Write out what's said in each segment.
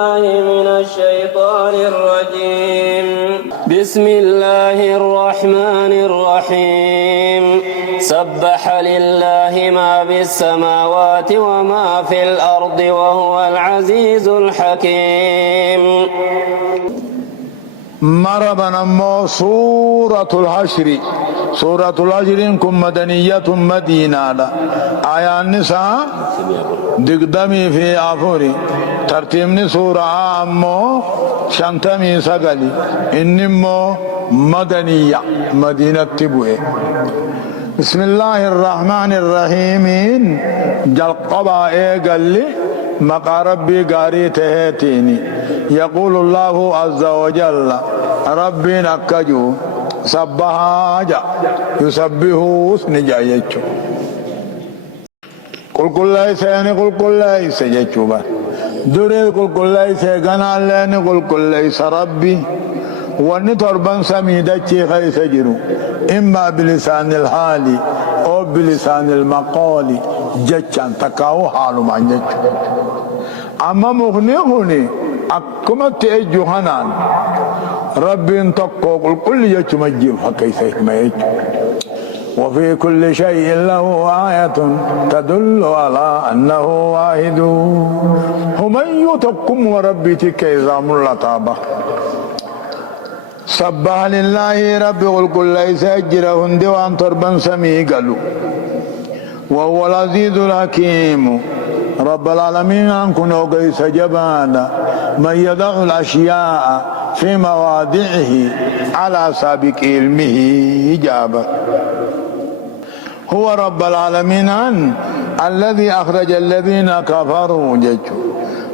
بالله من الشيطان الرجيم. بسم الله الرحمن الرحيم. سبح لله ما في السماوات وما في الأرض وهو العزيز الحكيم. مرحبا أمو سورة الحشر. سورة الحشر كم مدنية مدينة آية النساء دقدمي في آفوري ترتيبني سورة أمو شنتمي سقلي إنمو مدنية مدينة تبوه. بسم الله الرحمن الرحيم. جل قبا قال لي مقا ربي قاري تهتيني. يقول الله عز وجل ربي نكجو سبحا يسبحه سنجا يجو قل كل ليس يعني قل كل ليس يجو دوري قل كل ليس غنا لين قل كل ليس ربي وني تربان سميدتي خيس جرو إما بلسان الحال أو بلسان المقال جتشان تكاو حالو ما نجو أما مغني أكما تأجو هنان ربي انتقو قل كل يجو مجيب فكيس ما يجو وفي كل شيء له آية تدل على أنه واحد ومن يتقم وربي تكيزا ملتابة. سبح لله ربي قل كل ليس أجرهن دوان تربا سمي قالوا وهو العزيز الحكيم. رب العالمين أنكن وقيس جبانا من يضع الأشياء في مواضعه على سابق علمه إجابة. هو رب العالمين الذي أخرج الذين كفروا ججو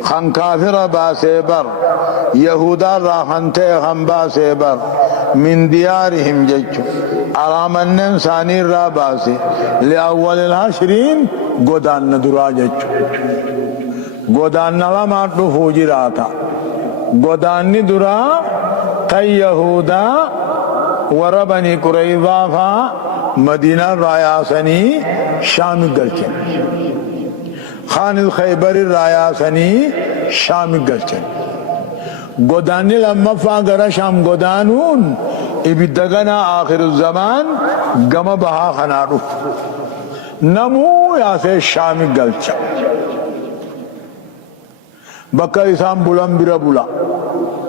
خان كافر باسبر يهودا راخنتي خان باسبر من ديارهم ججو على من ثاني راباسي لأول الحشرين قدان ندرا ججو قدان لما تفو جراتا قدان ندرا تي يهودا وربني قريظا فا مدينة راياسني شام قلچن خان الخيبر راياسني شام قلچن قداني لما فاقر شام قدانون ابتغنا آخر الزمان قم بها خنارو نمو ياسي شام قلچن بكا إسان بلن برا بلا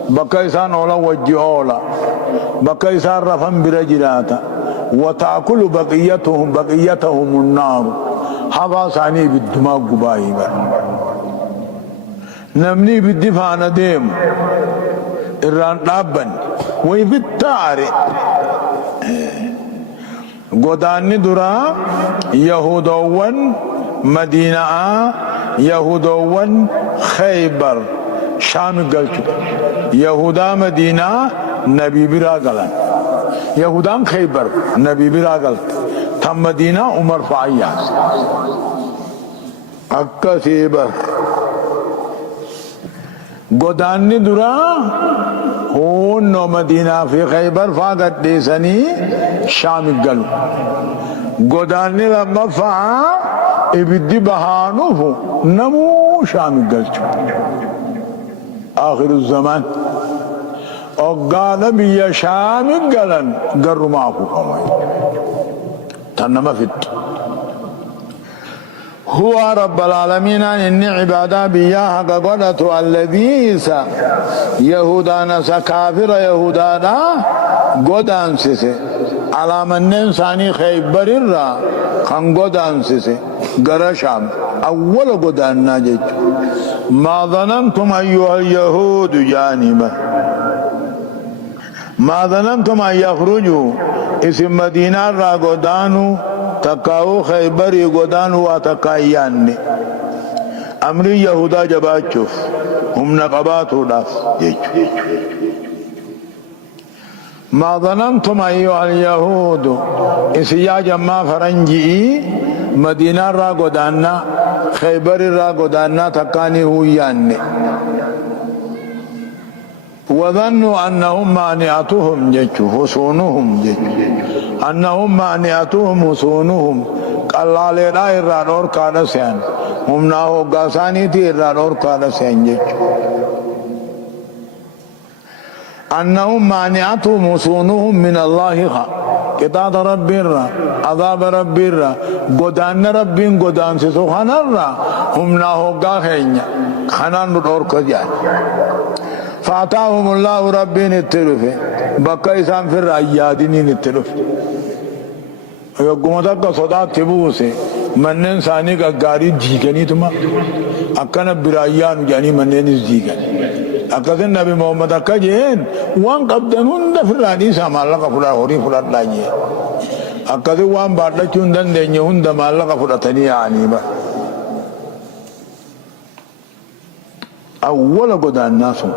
بكا إسان أولا وجه أولا بكا إسان رفن برا جراتا وتأكل بقيتهم النار هوا ثاني بالدماغ قبائي نمني بالدفاع نديم إران رابن وي بالتاري قداني درا يهودوان مدينة يهودوان خيبر شام قلتو يهودا مدينة نبي برا قلن يهودان خيبر نبي براغل تم مدينة عمر فعياس أكا سيبر قداني درا هون نو مدينة في خيبر فاقت ديساني شام قلو قداني لما فعا ابدي بهانوه نمو شام قلتو آخر الزمان وقال بي شام قلن قروا معه قوي تنما فت هو رب العالمين إن عبادا بياها قدرت الذي يهودا نسا كافر يهودانا قدان سيسي على من إنساني خيبر الرا خان قدان سيسي قرشام أول قدان ناجج ما ظننتم أيها اليهود جانبا ما ظننتم أن يخرجوا اسم مدينة را قدانو تقاو خيبري قدانو واتقاياني أمري يهودا جباتشوف هم نقباتو داف ما ظننتم أيها اليهود اسيا جمع فرنجي مدينة را قدانا خيبري را قدانا تقاني هوياني وظنوا أنهم مانعتهم حصونهم أنهم مانعتهم حصونهم قال لا إرادور كان سيان هم ناهو قاساني تي إرادور كان سيان أنهم مانعتهم وصونهم من الله قطاع ربي الرا عذاب ربي الرا قدان ربي قدان سسوخان الرا هم ناهوغا خينيا خنان ندورك جان فاتاهم الله ربي نتلفه بقى إسان في الرأيادين نتلفه يقوم تك صدات تبوسه منن ثاني کا گاری جیگنی تما اکنا برایان جانی منن جیگن اکدن نبی محمد اکجین وان قبدنون دفرانی سامالا کا فلا ہوری فلا لاجی اکد وان باٹلا چوندن دینی ہون دمالا کا فلا تنی آنی با اول قدان ناسوں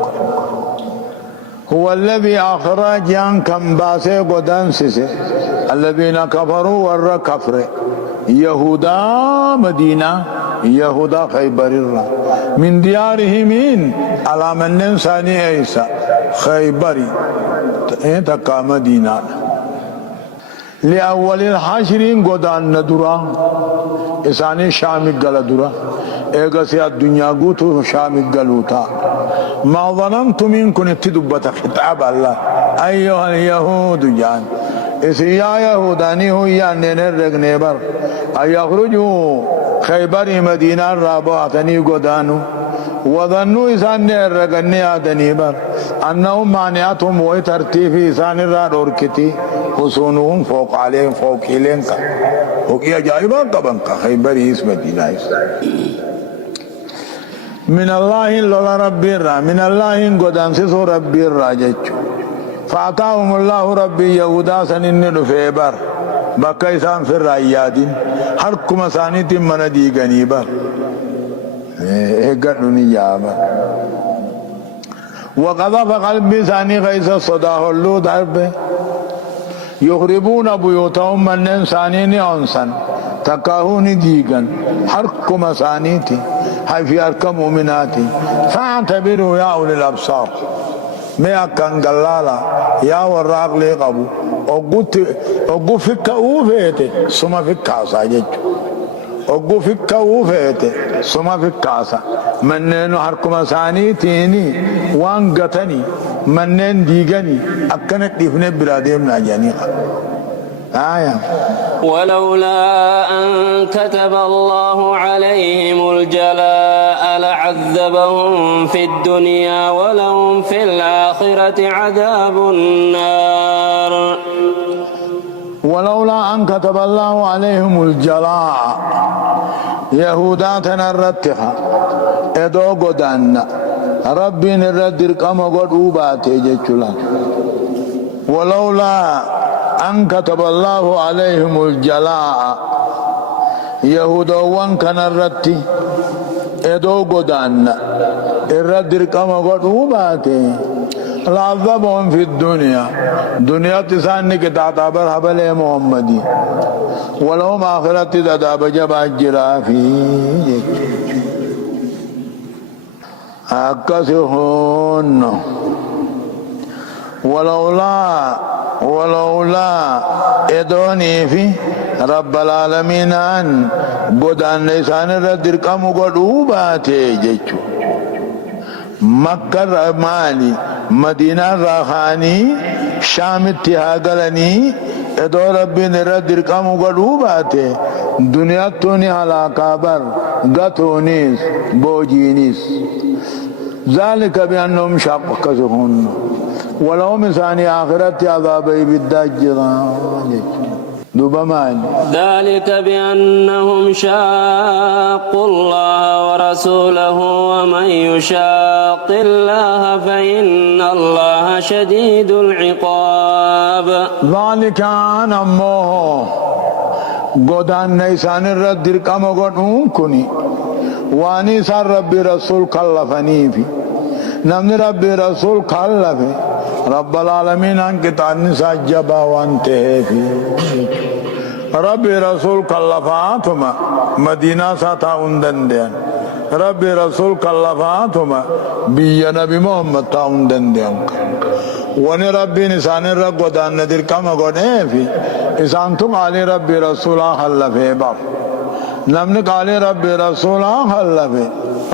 هو الذي أخرج عنكم باسه قدان سيسه الذين كفروا ور كفر يهودا مدينة يهودا خيبر الله من ديارهم على من ثاني عيسى خيبري تكا مدينة لأول الحشر قدان ندرا إساني شامي قل درا إيغسي الدنيا قوتو شامي قلوتا ما ظننتم إن كنت تدبت خطاب الله أيها اليهود جان إسي يا يهوداني هو يعني نرق نبر أن يخرجوا خيبر مدينة رابعتني قدانو وظنوا إسان نرق النيادني بر أنهم مانعتهم ويترتيف إسان الرار أركتي حصونهم فوق عليهم فوق إلينك وكي أجائبا قبنك خيبر إس مدينة من الله لولا ربي الرا من الله قدان سيسو ربي الرا جيچو فأعطاهم الله ربي يهودا سنين فيبر بقى إسان في الرأيادين حركم سانيت من دي غنيبر اقرني جابر وقذف قلبي ساني غيث صداه اللود عربه يخربون بيوتهم من سانين أنسان تكاهون ديغن حركم سانيتي هاي في أركم مؤمناتي فاعتبروا يا أولي الأبصار ما كان قلالا يا وراق لي قبو أقو فيك أوفيتي سما فيك كاسا جيجو أقو فيك أوفيتي سما فيك كاسا منين حركم سانيتيني وان قتني منين ديغني أكنت دفن براديم ناجاني آية ولولا أن كتب الله عليهم الجلاء لعذبهم في الدنيا ولهم في الآخرة عذاب النار ولولا أن كتب الله عليهم الجلاء يهوداتنا الرتخة ادو قدان ربي نرد رقم قد اوباتي جيشلان ولولا أن كتب الله عليهم الجلاء يهودوان كان الرتي ادو قدان الرد رقم قد اوباتي العذابهم في الدنيا دنيا تساني كتعتبر حبل محمدي ولهم آخرت تداب جبا الجرافي أكسهن ولولا ادوني في رب العالمين أن قدان لسان الردر كم قدوباتي جيشو مكة مالي مدينة راخاني شام اتحاقلني ادو ربي نردر كم قدوباتي دنيا توني على كابر غتونيس بوجينيس ذلك بأنهم شاقوا ولو مساني آخرت عذابي بالدجرة ذلك بأنهم شاقوا الله ورسوله ومن يشاق الله فإن الله شديد العقاب ذلك أنا أمه قدان نيسان الرد رقم قدون كني واني سار ربي رسول كلفني في نمني ربي رسول كلفه رب العالمين أنك تعني ساجبا وانته في ربي رسول كلفاتهما مدينة ساتا اندن ديان ربي رسول كلفاتهما بي نبي محمد تا اندن ديان وني ربي نسان الرق ودان ندر كما قده في إسان تم علي ربي رسولا خلفه باب نمني قالي ربي رسولا خلفه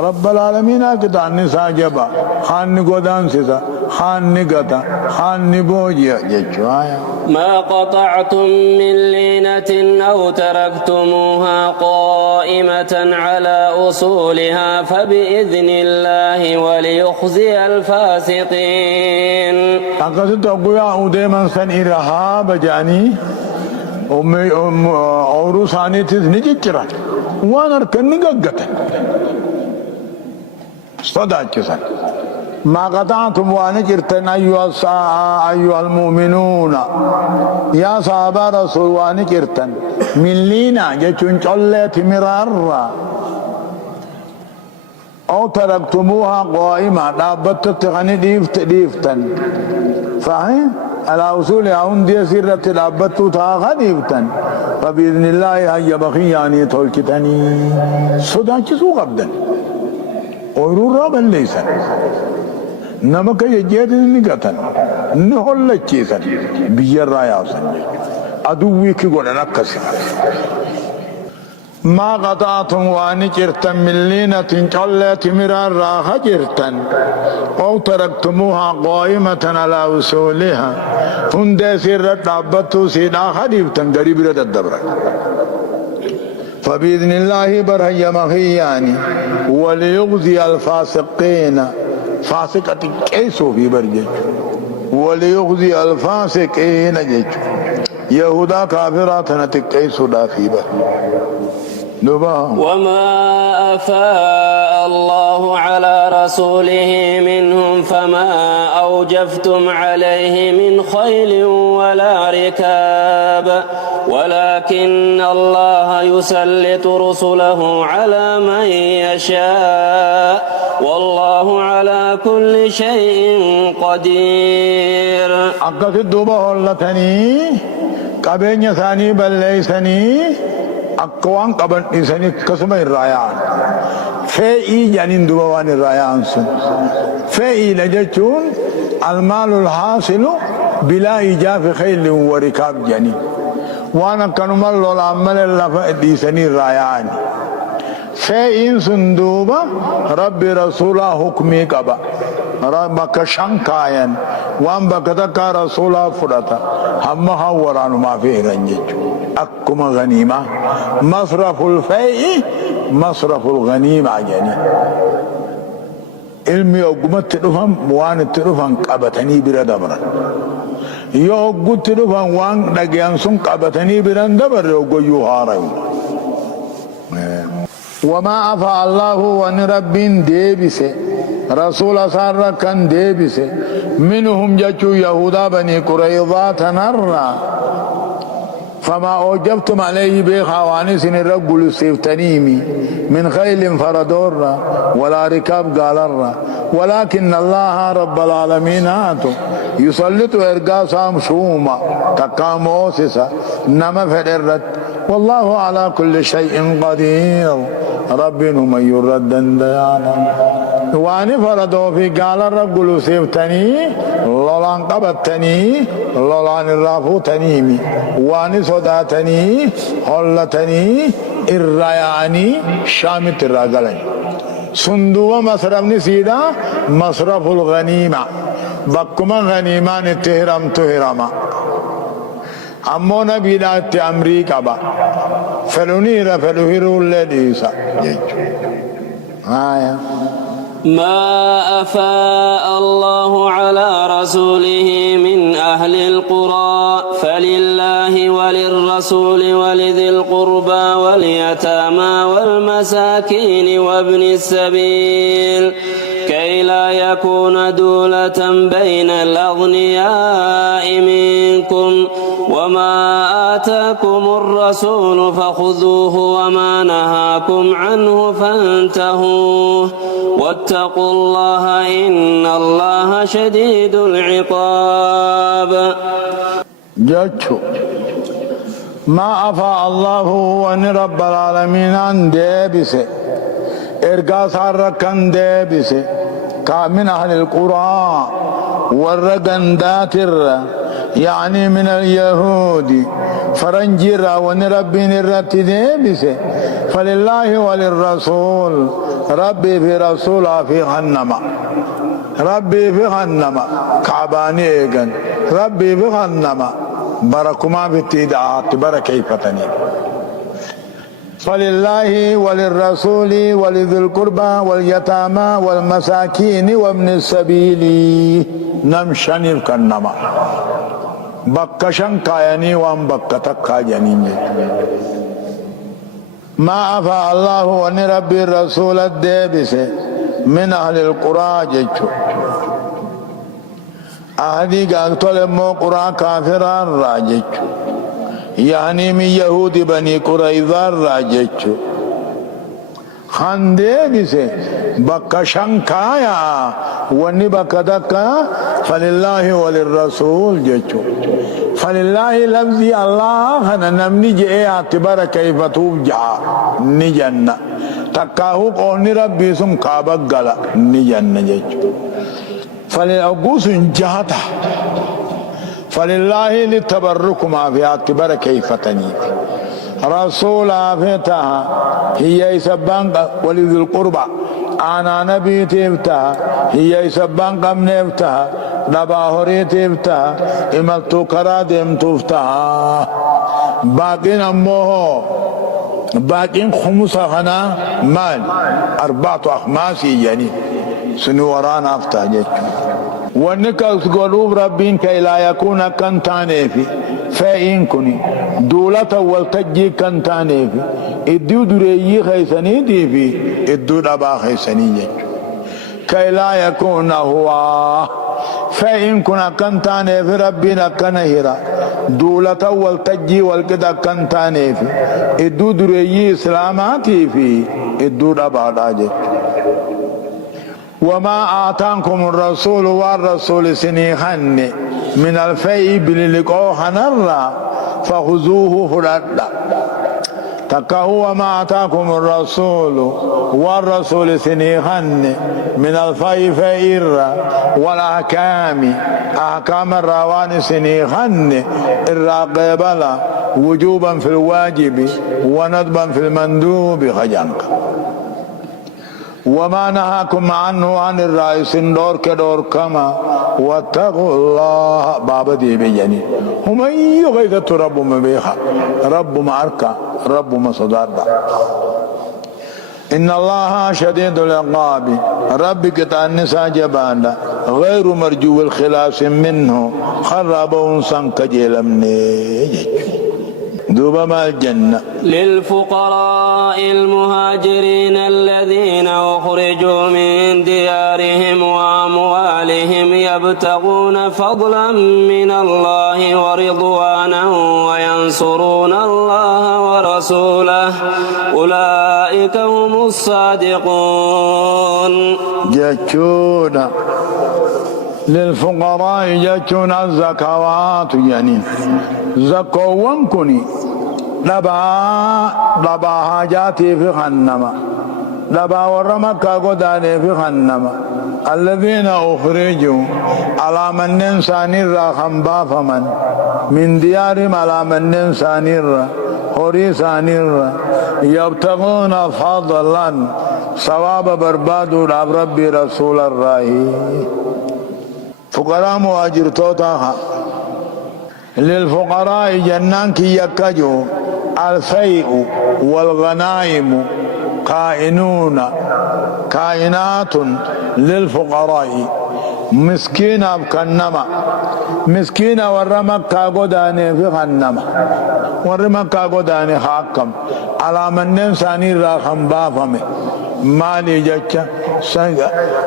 رب العالمين أنك تعني ساجبا خاني قدان سيسا خان نقطة خان نبوجي جتشوايا ما قطعتم من لينة أو تركتموها قائمة على أصولها فبإذن الله وليخزي الفاسقين. أقصد أقول أوديما سن إرها بجاني أوروساني تزني جترا وانا ركني قطة صدق جسن ما قطعتم وانا جرتن أيها المؤمنون يا صحابة رسول وانا جرتن من لينا جتون جلت مرارا أو تركتموها قائمة دابت تغني ديفتن فاهم على أصولها هندي سيرة دابت تاغا ديفتن فبإذن الله هيا بخي يعني تولكتني صدا جسو قبدا ويرورا بل ليسا نمك يجيد نقطن نهول لكيسا بيجر راياسا أدوي كي قول نكسي ما قطعتم واني جرتن من لينة جلت مرار راها جرتن أو تركتموها قائمة على أصولها هندي سيرة دابتو سيدا خديفتن قريب رد الدبر فبإذن الله برهي مخياني وليغزي الفاسقين فاسقة كيسو في برجة وليغزي الفاسقين جيج يهودا كافراتنا تكيسو دا في بر وما أفاء الله على رسوله منهم فما أوجفتم عليه من خيل ولا ركاب ولكن الله يسلط رسله على من يشاء والله على كل شيء قدير. أقصد بهولتني قبين ثاني بل ليسني أقوان قبل إنساني قسم الرأيان فإي جانين دوبوان الرأيان سن فإي لجتون المال الحاصل بلا إيجاب خيل وركاب جانين وانا كانوا مالو العمل اللفا ديساني الرأيان فإن سندوبا رب رسوله حكمي قبا ربك شنكاين وان بكتك رسوله فرطا همها ورانو ما فيه رنجج أكما غنيمة مصرف الفيء مصرف الغنيمة يعني علمي أقومت تلفهم وان تلفهم قبتني بردبرا يو أقوم تلفهم وان لقيان سن قبتني بردبرا يوغو يوهارا وما أفع الله وان ربين ديبسي رسول صار كان ديبسي منهم جاتو يهودا بني قريظة تنرى فما أوجبتم عليه بخواني سن الرجل سيفتنيمي من خيل فردور ولا ركاب قالر ولكن الله رب العالمين يسلط إرقاسهم شوما تقاموسسا نما فدرت والله على كل شيء قدير ربنا من يرد ديانا واني فردو في قال الرجل سيفتني لولان قبتني لولان الرافو تنيمي واني صداتني حلتني الرياني شامت الرجلين صندوق مصرفني سيدا مصرف الغنيمة بكما غنيمان تهرما أمو نبي لات أمريكا با فلونيرا فلوهيرو لديسا ما أفاء الله على رسوله من أهل القرى فلله وللرسول ولذي القربى واليتامى والمساكين وابن السبيل كي لا يكون دولة بين الأغنياء منكم وما آتاكم الرسول فخذوه وما نهاكم عنه فانتهوا واتقوا الله إن الله شديد العقاب. جاتشو ما أفاء الله وأن رب العالمين عن ديبسه إرقا صار كان ديبسه من أهل القرى والرقندات يعني من اليهود فرنجرا ونربين الرتديبسه فلله وللرسول ربي في رسوله في جهنم ربي في غنما كعباني إيغن ربي في غنما بركما في التيدعات بركيفتني فلله وللرسول ولذي القربى واليتامى والمساكين وابن السبيل نمشني كنما بكشن كايني وان بكتك كايني ما أفاء الله ون ربي الرسول الدبس من أهل القرى جيتشو أهدي قاقتل مو قرى كافران راجيتشو يعني من يهود بني قريظة راجيتشو خان دبس بكشن كايا وني بكتك فلله وللرسول جيتشو فلله لفظي الله أنا نمني جاء اعتبار كيف توجع نجنة تكاهو قوني ربي سم كابك غلا نجنة جيتشو فللأقوس جهتا فلله للتبرك ما في اعتبار كيف تنيف رسول آفتها هي يسبان ولذي القربى أنا نبي تفتها هي يسبان قم نفتها نباهري تفتها إمالتو كرادم تفتها باقين أموه باقين خمسة خنا مال 4 أخماس يعني سنوران أفتها جيش ونكا قلوب ربين كي لا يكون كنتاني في فإن كني دولة والتجي كنتاني في إدو دريي خيساني دي في إدو دبا خيساني كي لا يكون هو فإن كنا كنتاني في ربنا كنهرا دولة والتجي والكدا كنتاني في إدو دريي إسلاماتي في إدو دبا داجي وما آتاكم الرسول والرسول سنيخن من الفيء بللقوه نرى فخذوه فردا تكهو وما آتاكم الرسول والرسول سنيخن من الفيء فئر أحكام الروان سنيخن الراقبلا وجوبا في الواجب وندبا في المندوب خجنك وما نهاكم عنه عن الرئيس دور كدور كما واتقوا الله باب دي بيجاني هم يغيث رب مبيخا رب ماركا رب مصدر إن الله شديد العقاب رب كتانسا جبانا غير مرجو الخلاص منه خربون سنكجيل مني دوبما الجنة للفقراء المهاجرين الذين أخرجوا من ديارهم وأموالهم يبتغون فضلا من الله ورضوانا وينصرون الله ورسوله أولئك هم الصادقون جاتشونا للفقراء جاتشونا الزكوات يعني زكوان كني لبا حاجاتي في خنما لبا ورمك قداني في خنما الذين أخرجوا على من ننساني راخم بافمن من ديارهم على من ننساني خريساني يبتغون فضلا ثواب برباد ربي رسول الله فقراء مهاجر توتا للفقراء جنان كي يكجو الفيء والغنائم كائنات للفقراء مسكينة بكنما مسكينة ورمك قداني في خنما ورمك قداني حاكم على من ننساني راخم بافمي مالي جتشا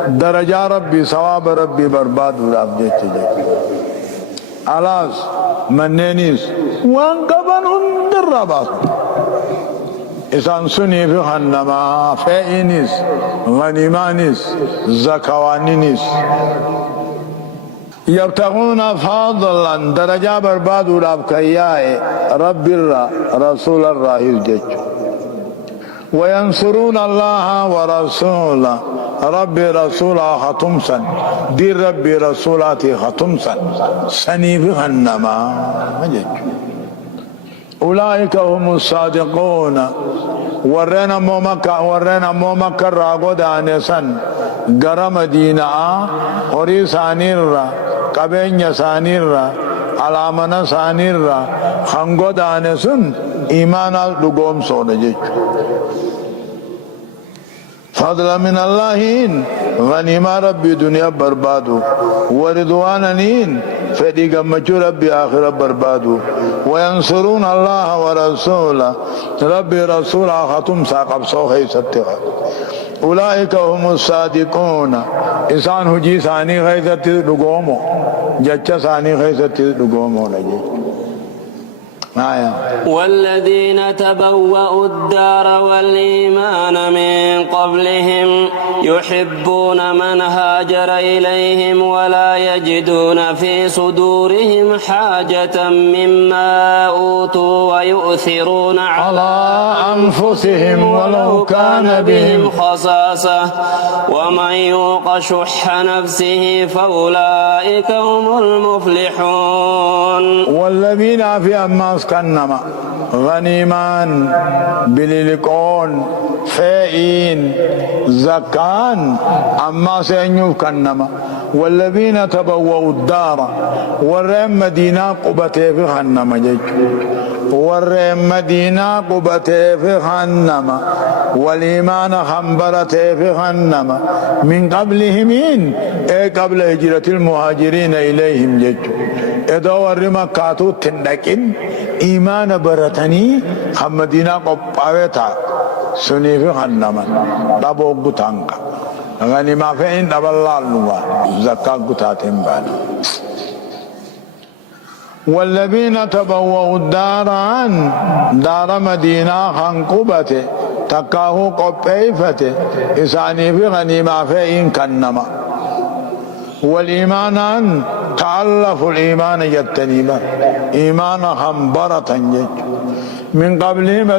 درجة ربي ثواب ربي برباد ولاب جتشا alas mannenis wan qaban hundirra baasu isan suni fi hannama fa'inis ghanimanis zakawaninis يبتغون فضلا درجة برباد ولابكياء رب رسول الله الجج وينصرون الله ورسوله ربي رسوله ختمسا دي ربي رسولاتي ختمسا سنيف هنما أولئك هم الصادقون warreen ammoo makka irraa godaane san gara madiinaa horii isaaniirra qabeenya isaaniirra alaamana isaaniirra kan godaane sun iimaanaas dhugoomsoodha jechuudha. فضلا من الله غنيمة ربي دنيا بربادو ورضوانين فدي قمجو ربي آخرة بربادو وينصرون الله ورسوله ربي رسول ختم ساقب صوخي ستغا أولئك هم الصادقون إسان هجي ثاني غيثة لقومو جج ثاني غيثة لقومو لجي والذين تبوأوا الدار والإيمان من قبلهم يحبون من هاجر إليهم ولا يجدون في صدورهم حاجة مما أوتوا ويؤثرون على أنفسهم ولو كان بهم خصاصة ومن يوق شح نفسه فأولئك هم المفلحون. والذين في أماس كنما غنيمان بليلكون فائين زكان أما سينيوف كنما والذين تبوأوا الدار والرم مدينة قبته في خنما جيج والرم مدينة قبته في خنما والإيمان خنبرته في خنما من قبلهم أي قبل هجرة المهاجرين إليهم جيج إذا ورما كاتو تندكين إيمان برتني خم مدينة قبته سني في خنما دابو بطانك غني ما فين دبلال نوا زكاة قطاتهم بعد. والذين تبوأوا الدار عن دار مدينة خنقبته تكاه قبيفته إساني في غني ما فين كنما والإيمان أن تعلفوا الإيمان يتنيبا إيمان خنبرة جج من قبلهم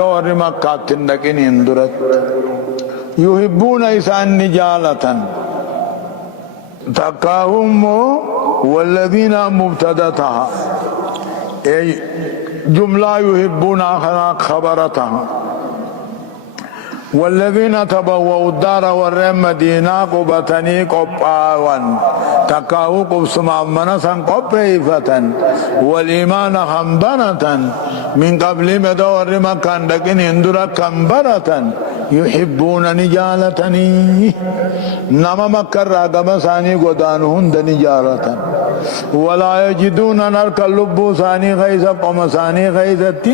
دور مكة تندكين اندرت يحبون إسان نجالة تقاهم والذين مبتدتها أي جملة يحبون خبرتها والذين تبوأوا الدار والرم مدينة قبتني قباوان تقاو قبسم منسا قبيفة والإيمان خنبنة من قبل مدور مكان لكن اندر كنبرة يحبون نجالتني نما مكر رقم ثاني قدانهن نجالة ولا يجدون نرك اللب ثاني غيثة قم ثاني غيثة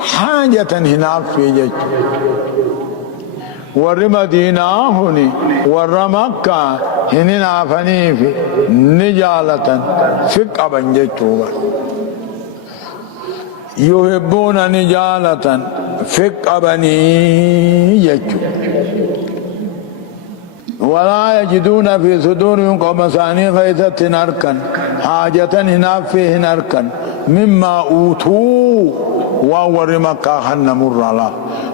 حاجة هنا في جج ور مدينة هني ور مكة هننا فنيف نجالة فك أبن جتوبا يحبون نجالة فك أبني جتو ولا يجدون في صدورهم قمساني غيثة نركا حاجة هنا فيه نركا مما أوتوا وور مكة خنمر الله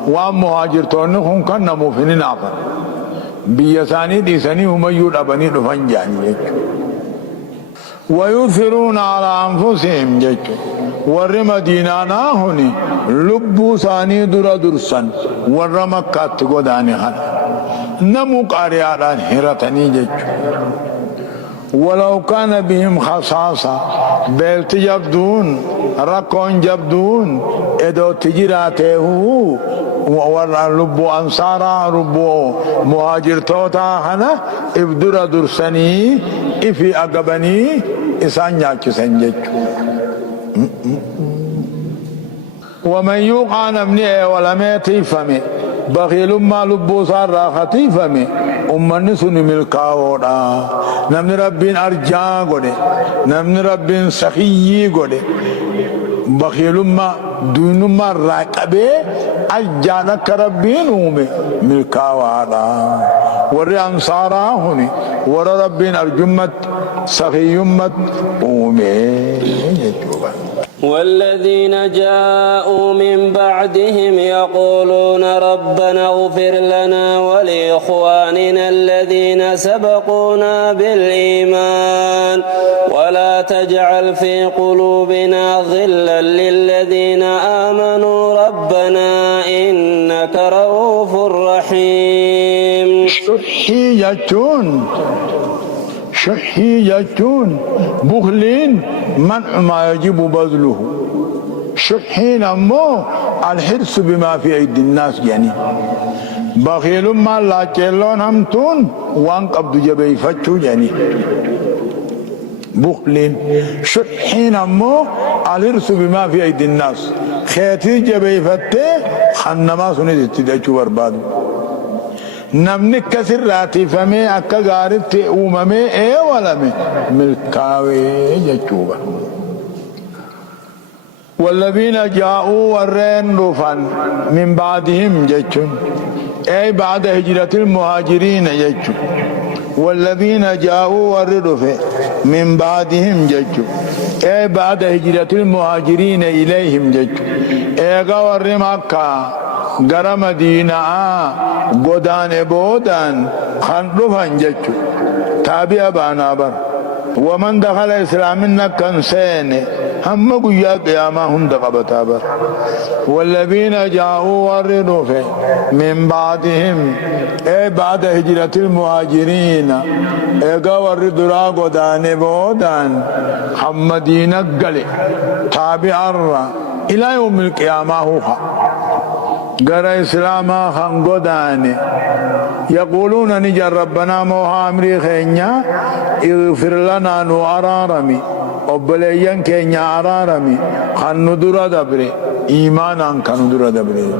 ومهاجرتون هم كنمو في نافا بيساني ديساني هم يدبني دفن جاني ويؤثرون على أنفسهم جيتو ور مدينة هني لبو ثاني درسن ور مكة تقوداني خان نمو قارياران هرتني جيتو ولو كان بهم خصاصة بلت جبدون ركون جبدون ادو تجراته ورا لبو أنصارا لبو مهاجر توتا هنا ابدر درسني إفي أقبني إسان ياكي سنجج ومن يوقع نمني ولم يتيفمي بخيل ما لبو صار خطيفمي أمني سني ملكاودا نمني ربين أرجا قولي نمني ربين سخيي قولي بخيل ما دون ما راكبه أجانك ربين أومي ملكاودا ور أنصارا هني ور ربين أرجمت سخيمت أومي جتوبا. والذين جاءوا من بعدهم يقولون ربنا اغفر لنا ولإخواننا الذين سبقونا بالإيمان ولا تجعل في قلوبنا غلا للذين آمنوا ربنا إنك رؤوف رحيم. شحي يجون بخلين منع ما يجب بذله. شحين أمو الحرص بما في أيدي الناس يعني بخيل ما لا تلون همتون وان قبض جبي فتشو يعني بخلين. شحين أمو الحرص بما في أيدي الناس خيتي جبي فتة خنما سنة تدعو بربادو. نمني كسر راتي فمي أكا غارت أممي ولمي ملكاوي جتوبا. والذين جاءوا ورين رفن من بعدهم جتون أي بعد هجرة المهاجرين جتون. والذين جاءوا ورين من بعدهم جتون أي بعد هجرة المهاجرين إليهم جتون. أي غور مكة غرا مدينة غدان بودان خندفن جچو تابع بانابر. ومن دخل اسلامنا كنسين هم قيا قياما هم دقبتابر. والذين جاءوا وردوا من بعدهم اي بعد هجرة المهاجرين اي وردوا را غدان بودان هم مدينة قلي تابع الى يوم القيامة هو غير إسلاما خنقوداني يقولون نجر ربنا موها أمري خينيا اغفر لنا نو أرارمي وبليين كينيا أرارمي خن ندر دبري إيمانا خن ندر دبري.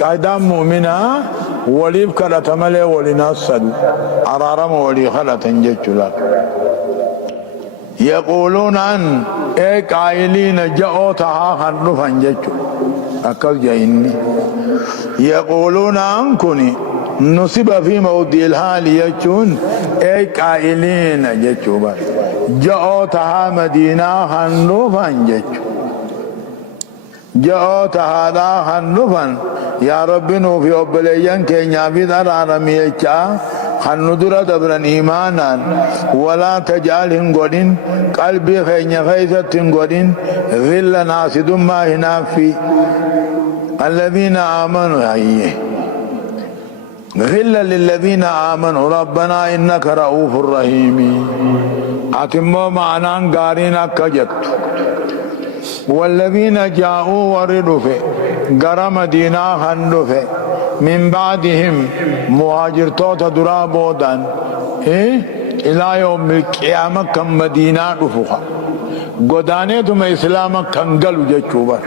قاعدة مؤمنة وليب كلا تملي ولنا صدو أرارم ولي خلا تنججلا. يقولون أن اي قائلين جاءوا تها خن فنججو أكل جايني. يقولون أنكني نصب في موضع الحال يجون أي قائلين جتوبا جاءوا تها مدينة هنوفان جتو جاءوا تها هنوفان يا رب نوفي أبليان كينيا في دارارمي يجا خندرا دبرن إيمانا ولا تجعلهم قدين قلبي خينيا خيزة قدين ذل ناسد ما هنا في الذين آمنوا أيه غلا للذين آمنوا ربنا إنك رؤوف رحيم. أتموا معنا قارين أكجت. والذين جاءوا وردوا في غرا مدينة خندوا في من بعدهم مهاجر توتا درابودان إلى يوم القيامة كم مدينة رفوها قدانيتم إسلام كنقلوا جتشوبا.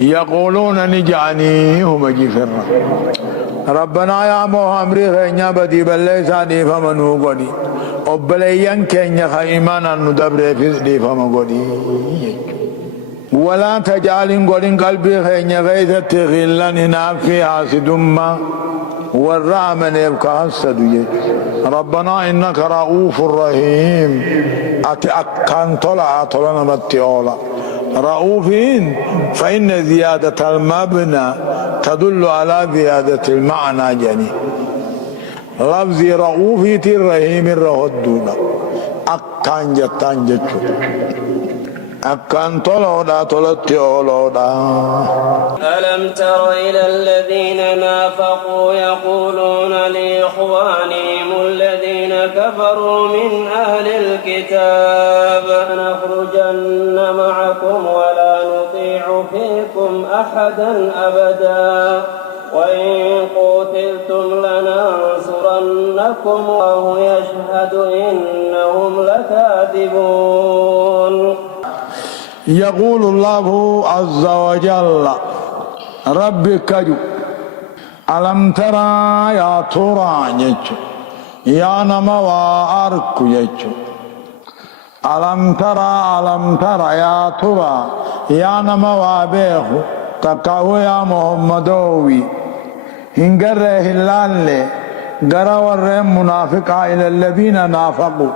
يقولون نجعني هم جفرا ربنا يا محمد خينيا بدي بلي سادي فمنو قدي وبليان كينيا خيمانا ندبر في دي فمنو قدي. ولا تجعل قدين قلبي خينيا غيثة غلا نافي حاسدما والرعمن يبقى حسد. ربنا إنك رؤوف رحيم. أكان طلع متيولا رؤوفين فإن زيادة المبنى تدل على زيادة المعنى جني. لفظ رؤوفي الرحيم الرهدون أكان جتان جتشو أكان طلودا طلتيولودا. ألم تر إلى الذين نافقوا يقولون لإخوانهم الذين كفروا من أهل الكتاب لنخرجن معكم ولا نطيع فيكم أحدا أبدا وإن قتلتم لننصرنكم وهو يشهد إنهم لكاذبون. يقول الله عز وجل ربي كجو ألم ترى يا ترى يجو يا نما وارك يجو ألم ترى يا ترى يا نما وابيه تكاو يا محمدوي هنجره هلال غرا ور منافقا إلى الذين نافقوا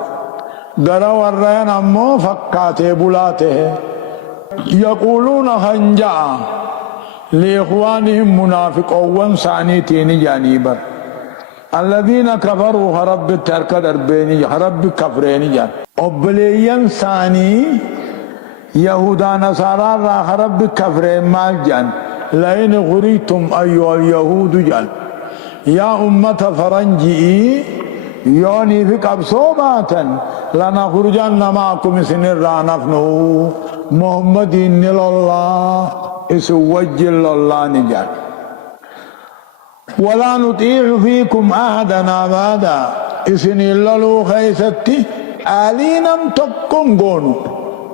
قرا ورين أمو فكاته بلاته يقولون هنجا لإخوانهم منافقون ثانيتين جانبا الذين كفروا هرب ترك دربيني هرب كفرين جان أبليين ثاني يهودا نصارى هرب كفرين مال جان لئن غريتم أيها اليهود جان يا أمة فرنجي يوني في قبصوباتا لنخرجن معكم سنر نفنه محمد الله اسوجل الله نجان ولا نطيع فيكم أحدا أبدا إسن الله خيستي آلينم تقم قونو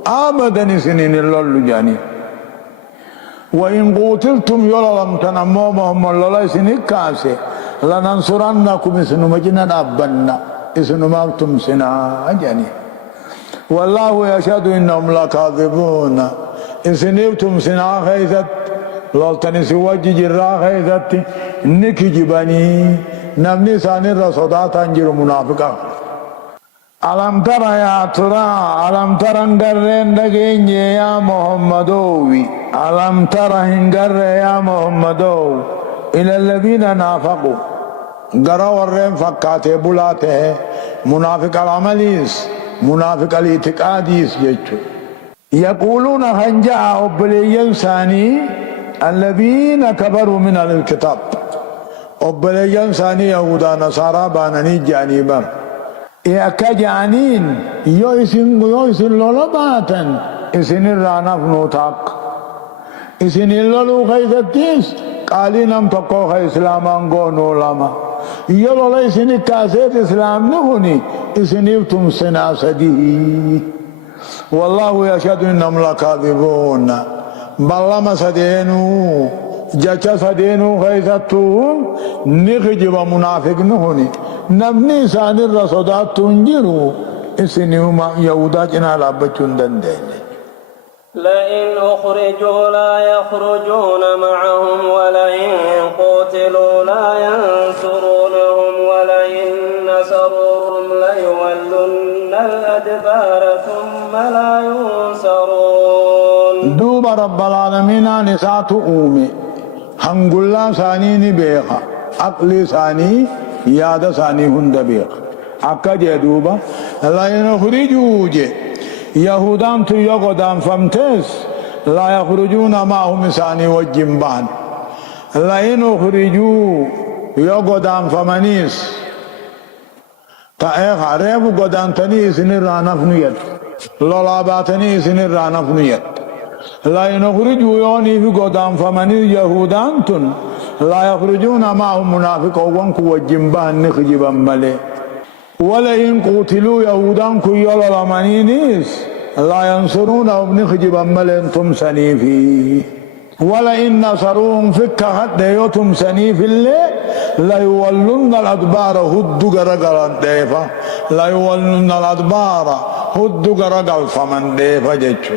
أبدا إسن الله جاني وإن قتلتم يلالم تنمو محمد الله إسن كاسي لننصرنكم إسن مجنة أبنا إسن مابتم سنا جاني والله يشهد إنهم لكاذبون إسنبتم سنا خيست لولتني سواجي جرا خيست نكي جباني نمني ساني رسودات انجر منافقا ألم ترى يا ترى ألم ترى انقرين دقين يا محمدوي ألم ترى انقر يا محمدو إلى الذين نافقوا قرأ ورين فكاته بلاته منافق العمليس منافق الاعتقاديس جيتشو يقولون هنجا أبليين ثاني الذين كبروا من الكتاب أبليين ثاني يهودا نصارى بانني جانبا إيكا جانين يويسن لولا باتن إسن الرانا فنوتاق إسن اللولو خيثتيس قالينم تقوخ إسلامان قونو لما يلولا إسن كاسيت إسلام نهني إسن يفتم سنا سديه والله يشهد إنهم لكاذبون بلما سدينو جاچا سدينو خيثتون نخجب منافق نهني نبني سان الرسودات تنجرو إسنهما يهودا جنا لابچون دندين لئن أخرجوا لا يخرجون معهم ولئن قتلوا لا ينصرونهم ولئن نصروهم ليولن الأدبار ثم لا ينصرون دوب رب العالمين نسات أومي هنقلا ثاني بيخا أقلي ثاني ياد ثاني هند بيخ أكد يدوبا لئن أخرجوا جي يهودان تو يقدام فمتس لا يخرجون معهم ثاني والجنبان لئن أخرجوا يقدام فمنيس تأيخ عريب قدام تني سنر رانفنيت لولاباتني سنر رانفنيت لئن أخرجوا يوني في قدام فمنيس يهودان تن لا يخرجون معهم منافقون والجنبان نخجبا ملي ولئن قتلوا يهودان كي يلالمانينيس لا ينصرونهم نخجبا ملنتم سنيفي ولئن نصروهم فك حتى يوتم سنيف اللي لا يولون الأدبار هدو غرقل ديفا لا يولون الأدبار هدو غرقل فمن ديفا جيتشو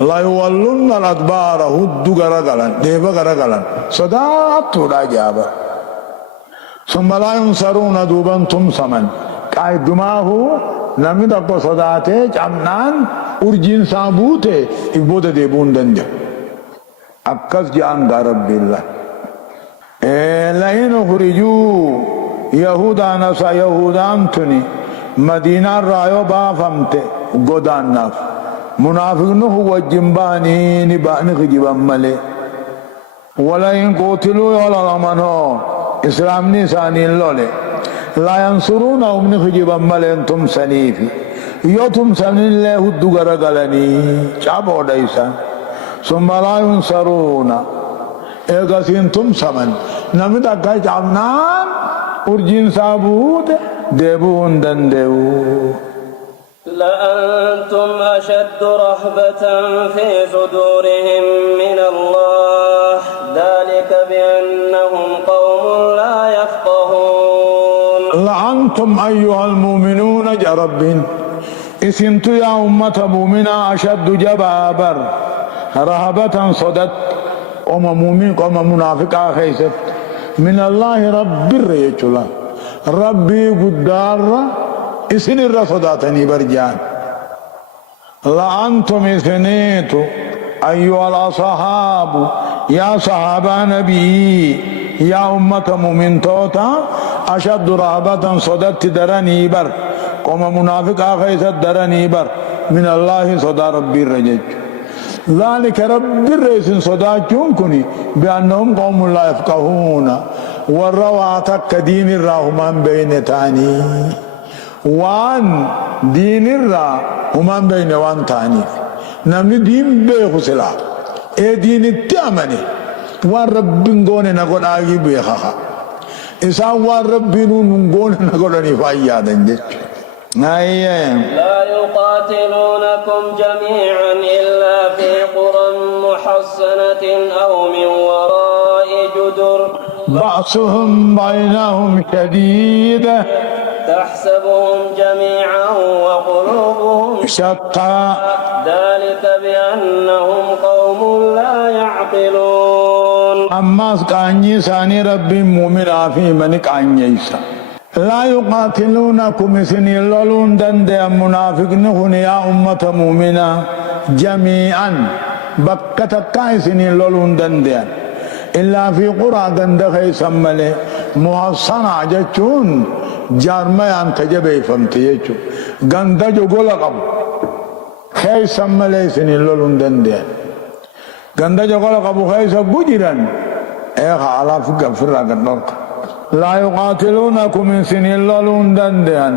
لا يولون الأدبار هدو غرقل ديفا غرقل صدات ولا جابا ثم لا ينصرون دوبا تمسمن قايد دماغ نمي دقو صداته جامنان ارجين سابوته إبودة ديبون دنجا أكس جان رب الله لئن خرجوا يهودا نسا يهودان تني مدينة رايو بافمته قدان ناف منافق نهو والجنباني نباني خجبا ملي ولئن قتلوا يولا لمنو اسلام نساني اللولي لا ينصرونهم نخجبا ملنتم سنيفي يوتم سنين الله هدو غرقلني چابو ديسا ثم لا ينصرون اغسينتم سمن نمي دقا چابنان ارجين سابود ديبون دندو لأنتم أشد رهبة في صدورهم من الله ذلك بأنهم قوم لا يفقهون لأنتم أيها المؤمنون جرب اسنت يا أمة مؤمنة أشد جبابر رهبة صدت مؤمن منافق خيست من الله رب الرجل ربي قدار إسن الرصداتني برجان لأنتم إثنيتو أيها الأصحاب يا صحابة نبي يا أمة مؤمن توتا أشد رهبة صدت درني بر قوم منافق آخيس درني بر من الله صدى ربي الرجج ذلك رب الرئيس صداچون كني بأنهم قوم لا يفقهون والرواتك دين الراهمان بين تاني وان دين الراهمان بين وان تاني نمني دين بيخو سلا اي دين التامني وان رب نقول نقول آگي بيخا إسان وان رب نقول نقول نفايا دنجج لا يقاتلونكم جميعا إلا في قرى محصنة أو من وراء جدر بأسهم بينهم شديد تحسبهم جميعا وقلوبهم شتى ذلك بأنهم قوم لا يعقلون أما كأني ساني ربي مؤمن في منك أنيسا لا يقاتلونكم سني لولون دندي منافق نخن يا أمة مؤمنة جميعا بكتك سني لولون دندي إلا في قرى دندخي سمالي محصنة جتشون جارميان تجبي فمتي جتشو غندجو غلقم خي سمالي سني لولون دندي غندجو غلقم خي سبجران ايخ على فكر فرقة نرق لا يقاتلونكم من سنين لولون دندان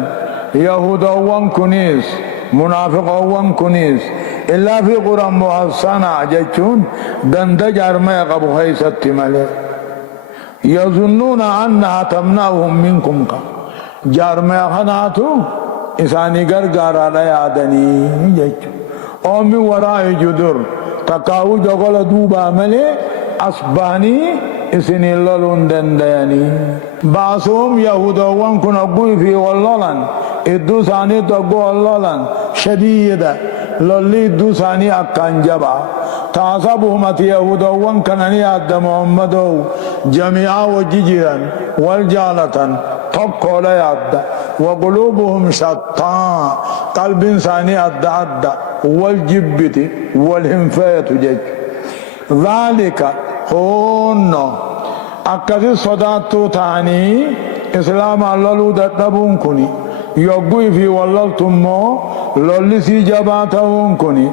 يهود وان كنيس منافق وان كنيس إلا في قرى محصنة جتشون دند جارما يقبو خيست ملي يظنون أنها تمنعهم منكم جارما خناتو إساني غرغارا لا يادني جتشو أو من وراء جدر تقاو جغل دوبا ملي أصباني إسني لولون دنداني باسوم يهودوان كن أقوي في واللولان إدو ثاني تقو واللولان شديدة لولي إدو ثاني أكان جبا تعصبهم يهودوان كنني عد محمدو جميعا وجيجيرا والجالة تقو لا يعد وقلوبهم شتى قلب ثاني عد عد والجبت والهنفاية جج ذلك هون أكثر صداتو تاني إسلام اللولو دتبون كني يقوي في واللتمو لولي سي جباتون كني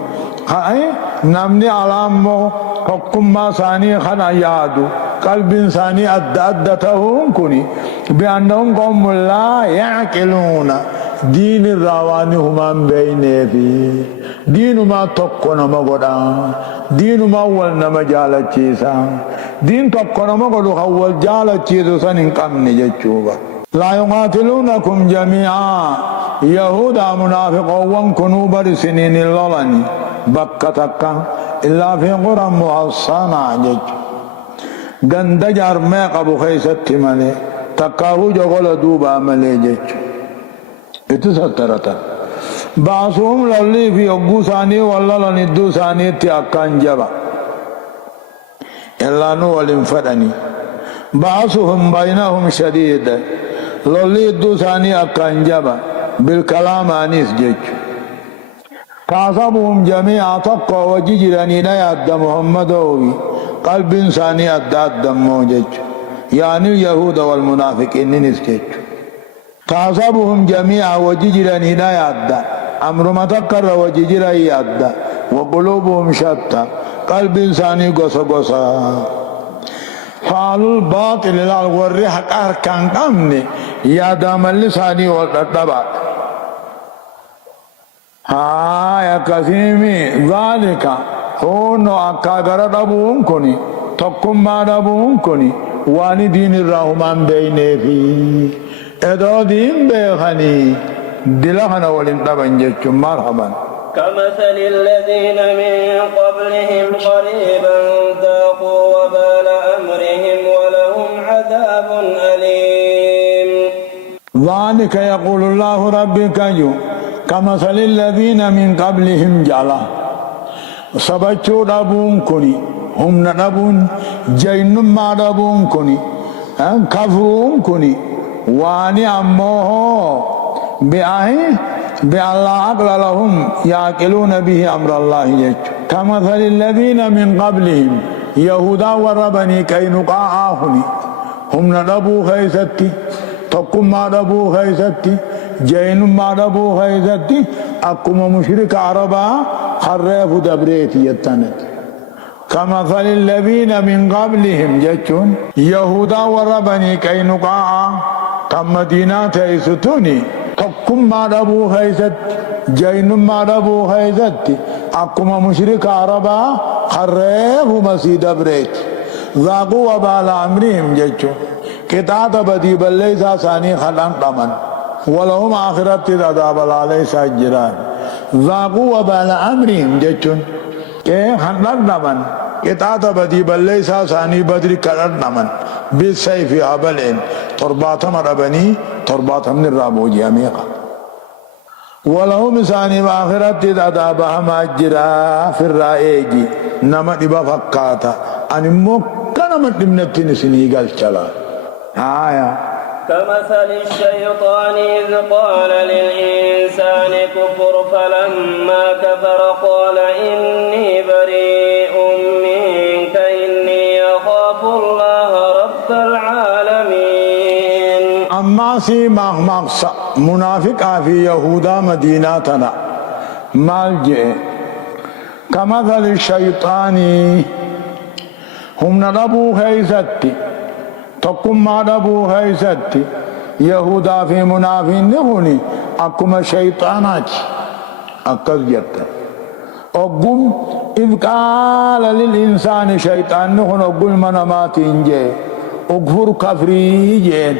هاي نمني علامو حكم ما ثاني خنا يادو قلب ثاني أدتهم كني بأنهم قوم لا يعقلون دين الرواني هما بين في دين ما تقنا مغدا دين ما ولنا مجال چيسا دين تقنا مغدو اول جال چيسو سنين قم نجچوبا لا يقاتلونكم جميعا يهودا منافق وان كنوا برسنين اللولاني بكتك إلا في قرى محصنة جج گند جرمي قبو خيست ملي تقاهو جغل دوبا ملي جج اتسطرتا بعضهم للي في أبو ثاني والله لندو ثاني تأكان جبا إلا نو والانفرني بعضهم بينهم شديد للي دو ثاني أكان جبا بالكلام أنيس جج كاسبهم جميعا تقوى وججراني لا يد محمد قلب ثاني أداد دمو جج يعني اليهود والمنافقين نيس جج كاسبهم جميعا وججراني لا يد أمر ما تكر وججرا يد وقلوبهم شتى قلب ثاني قصة قصة حال الباطل الغر حق أركان قمني يا دام اللساني والتبع يا كثيمي ذلك هون أكاغر دبون كوني تقم ما دبون كوني واني دين الرحمن بيني في ادو دين بيخني دلخنا ولنطبن جيش مرحبا كمثل الذين من قبلهم قريبا ذاقوا وبال أمرهم ولهم عذاب أليم ذلك يقول الله ربك جو كمثل الذين من قبلهم جالا سبچو دابون كوني هم ندابون جين ما دابون كوني كفرون كوني واني أموه بأن لا عقل لهم يعقلون به أمر الله يجو كمثل الذين من قبلهم يهودا وربني كينقاع هم ندبوا خيستي تقم ما دبوا خيستي جين ما دبوا خيستي أقم مشرك عربا خرف دبريتي يتنت كمثل الذين من قبلهم جتون يهودا وربني كينقاع كم مدينة تيستوني تقم ما دبوا خيست جين ما دبوا خيست أقم مشرك عربا خرف مسيد بريت ذاقوا وبال أمرهم جتون كتاب بدي بلّيس ثاني خلان قمن ولهم آخرت عذاب ليس جيران ذاقوا وبال أمرهم جتون كه خلان قمن كتاب بدي بلّيس ثاني بدري كرر قمن بالسيف أبلين ترباتهم ربني ترباتهم الرابو جامعة ولهم ثاني آخرت عذاب هم جرا في الرائج نما دبا فكاتا أن مكنا مدمنتين سنيغال چلا آية كمثل الشيطان إذ قال للإنسان كفر فلما كفر قال إني بريء منك إني أخاف الله رب العالمين أما سي مخمقص منافق في يهودا مدينتنا مالجئ كمثل الشيطان هم ندبوا خيستي تقم ما دبوا خيستي يهودا في منافين نهوني أكما شيطانات أكد جتا أقوم إذ قال للإنسان شيطان نهون أقول مناماتين جي أكفر كفري جين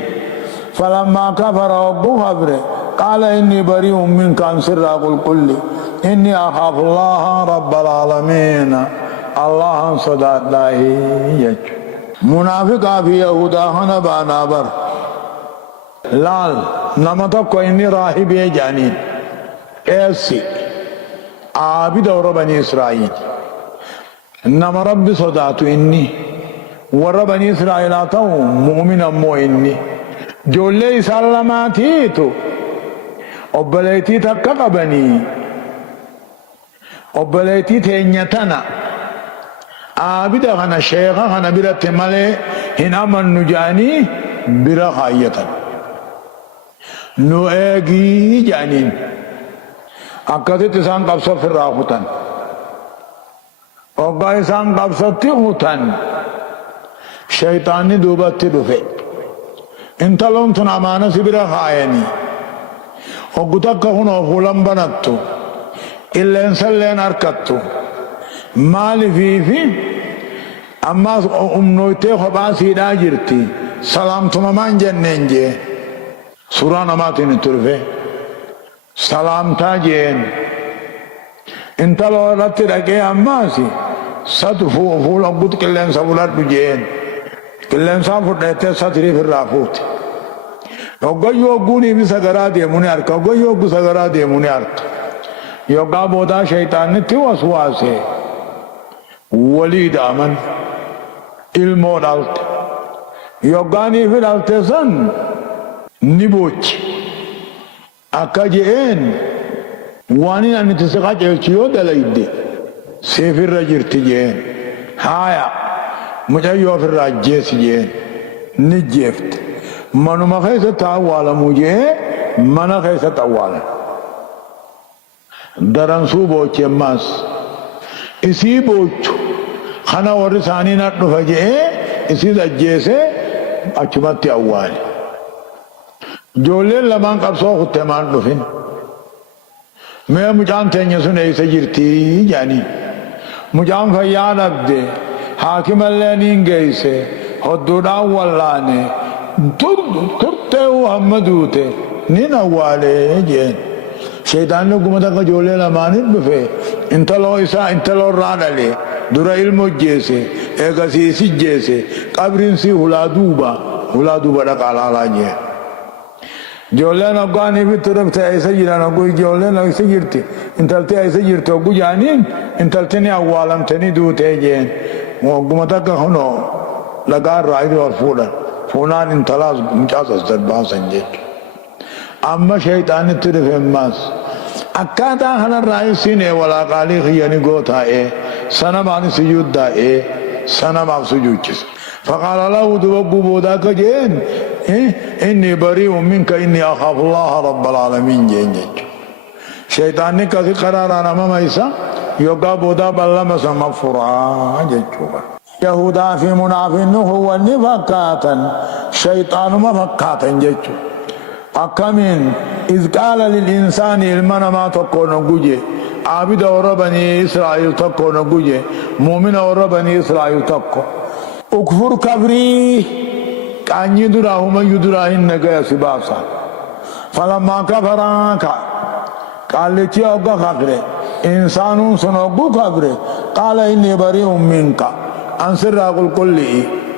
فلما كفر أبو كفر قال إني بريء منك عن سر أقول كلي إني أخاف الله رب العالمين الله صدى الله يجو منافق في يهودا هنا بانابر لال نمتا کوئی راهب جانين ایسی عابد اور بني إسرائيل نما رب صداتو إني ور بني إسرائيل آتاو مؤمن أمو إني جولي سلماتيتو أبليتي تقبني أبليتي تينيتنا عابد خنا شيخ خنا برت ملي هنا من نجاني برا خايتا نو اگي جانين اكدت تسان قبصة في الراحتان اوغا اسان قبصة تيغوتان شيطاني دوبت دفع انت لون تنامانا سبرا خايني اوغتاك هنو فولم بنتو إلا انسان لين اركتو مال في أما أمنوتي خباسي دا جرتي سلام تمامان جنن جي سورة نماتين ترفه سلام تا جين انت لو رت رکے اماسي صد فول قد كلن سبولات جين كلن سام فدته ستري في رافوت اوغيو غوني بسغرا دي مونيار اوغيو غسغرا دي مونيار يوغا بودا شيطان نتي وسواسه وليد أمن المودالت يوغاني في الالتزان نبوش أكاجين وانين أن تسقاج الشيو دلايدي سيفر رجرتي جين هايا مجايو في الرجيس جين نجيفت منو ما خيسة تاوالا مجھے منا خيسة تاوالا درنسو بوچے ماس इसी बोच खाना और सानी नाट नुफजे इसी लज्जे से अचमत हुआ है जोले लमां कब सौ खुत्ते मान नुफिन मैं मुझान थे सुने ऐसे गिरती जानी मुझान खयाल अब दे हाकिम अल्लाह नींगे से हद्दुड़ा वल्ला ने तुरते वो हमदूते नीना वाले जेन शैतान लोग गुमता का जोले लमानित बुफे इंतलो ऐसा इंतलो राडले दुरा इल्मो जैसे एक असीसी जैसे कब्रिन सी हुलादूबा डकाला लाजे जोले नगानी भी तरफ से ऐसे गिरा ना कोई जोले ना ऐसे गिरती इंतलते ऐसे गिरते को जानी इंतलते ने अवालम थे नहीं दूते जेन वो गुमता का होनो लगा राइड और फोड़ा इंतलास मुचास असर बात संजे أما شيطان ترف الناس أكاتا هنا الرئيسين ولا قالي خياني قوتا سنة معني سجود دا سنة مع سجود جس فقال له دوبو بوداك جين إني بريء منك إني أخاف الله رب العالمين جين جين شيطان نے کسی قرار آنا ماما ایسا یوگا بودا بالله مسا مغفورا جيتشوبا يهودا في منافن هو النفاقاتا شيطان مفقاتا جيتشو أكمن إذ قال للإنسان المنا ما تكون قجي عابد اور بني إسرائيل تكون قجي مؤمن اور بني إسرائيل تكون اكفر كبري كان يدراهم يدراهن نقيا سباسا فلما كفراك قال لي اوغا خبره انسان سنوغو خبره قال اني بريء منك انصر اقول كله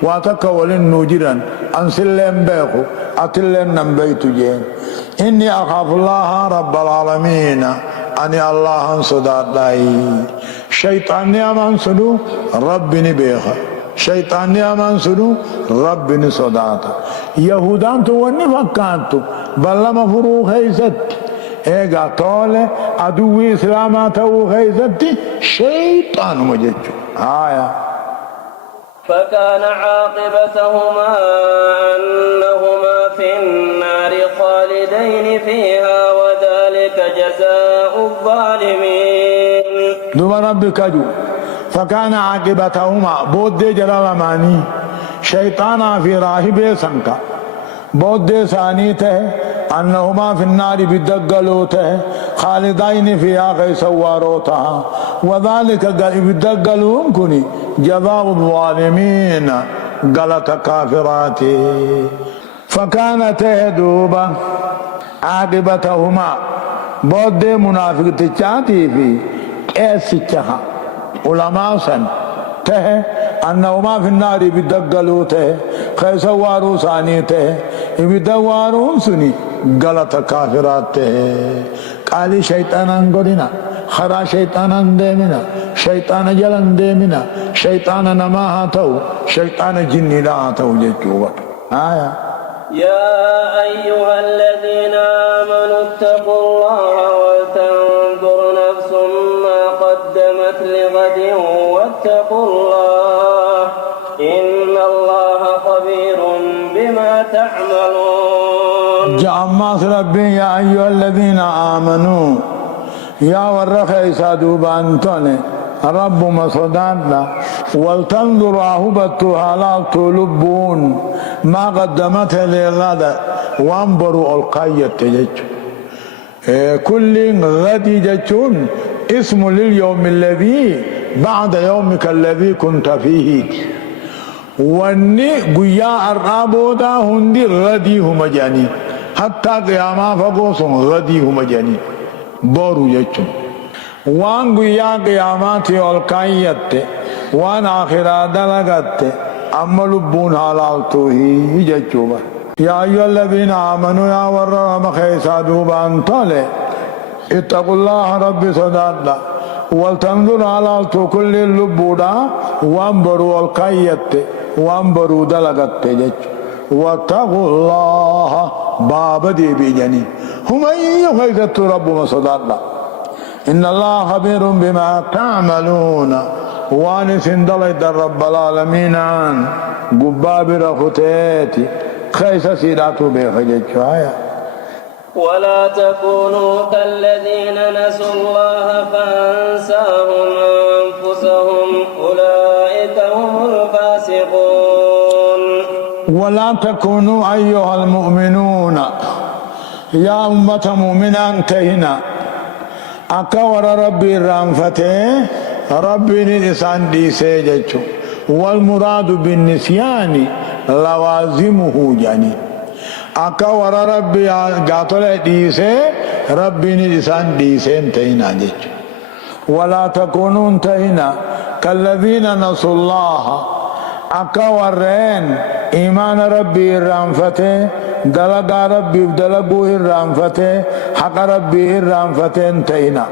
واتكول نوجرا انصر لم بيخو اتلن نبيت جين اني اخاف الله رب العالمين اني الله صداد لاي شيطان امان سدو ربني بيخ شيطان امان سدو ربني صداد يهودان تو ونفقانتو بل مفروخ هيست ايغا طول عدو اسلاماته خيزتي شيطان مججو آية فكان عاقبتهما أنهما في النار خالدين فيها وذلك جزاء الظالمين دوما ربك جو فكان عاقبتهما بود جلال ماني شيطانا في راهب سنكا بود ثاني ته أنهما في النار بدقلوته خالدين فيها غيسواروتها وذلك بدقلون كني جزاء الظالمين قالت كافرات فكانت دوبا عاقبتهما بود منافق تشاتي في اسچها علماء سن ته أنهما في النار بدقلوته خيسوارو ثانيته بدوارو سني غلط كافرات قالي شيطان انغدنا خرا شيطان اندمنا شيطان جلن دمنا شيطان نما تو شيطان جن لا تو جوا آية يا أيها الذين آمنوا اتقوا الله ولتنظر نفس ما قدمت لغد واتقوا الله إن الله خبير بما تعملون جعماس ربي يا أيها الذين آمنوا يا ورخي سادو بانتوني رب مصدادنا ولتنظر عهبت حالات تلبون ما قدمت لغدا وانبروا القاية تجج كل غدي جتون اسم لليوم الذي بعد يومك الذي كنت فيه واني قيا الرابودا هندي غدي هم جاني حتى قياما فقوسهم غدي هم جاني بورو جتون وان قيا قياماتي والقاية وان آخرا دلغت أما لبون حالاتو هي جتوبا يا أيها الذين آمنوا يا ورم خيسا دوبان طالي اتقوا الله ربي صدادنا والتنظر حالاتو كل اللبودا وانبروا القاية وانبروا دلغت جت واتقوا الله باب دي بجنين هم أيها خيسة رب صدادنا إن الله خبير بما تعملون وانس دلت رب العالمين عن قباب رختاتي خيس سيداتو بخجج شوية ولا تكونوا كالذين نسوا الله فأنساهم أنفسهم أولئك هم الفاسقون ولا تكونوا أيها المؤمنون يا أمة مؤمنة انتهنا أكور ربي الرانفته ربي نسان دي سيجتشو والمراد بالنسيان لوازمه جاني أكور ربي قاتل دي سي ربي نسان دي سين تهنا جتشو ولا تكونوا انتهنا كالذين نسوا الله أكورين إيمان ربي الرانفته دلقا ربي بدلقوه الرانفته حق ربي الرانفته انتهنا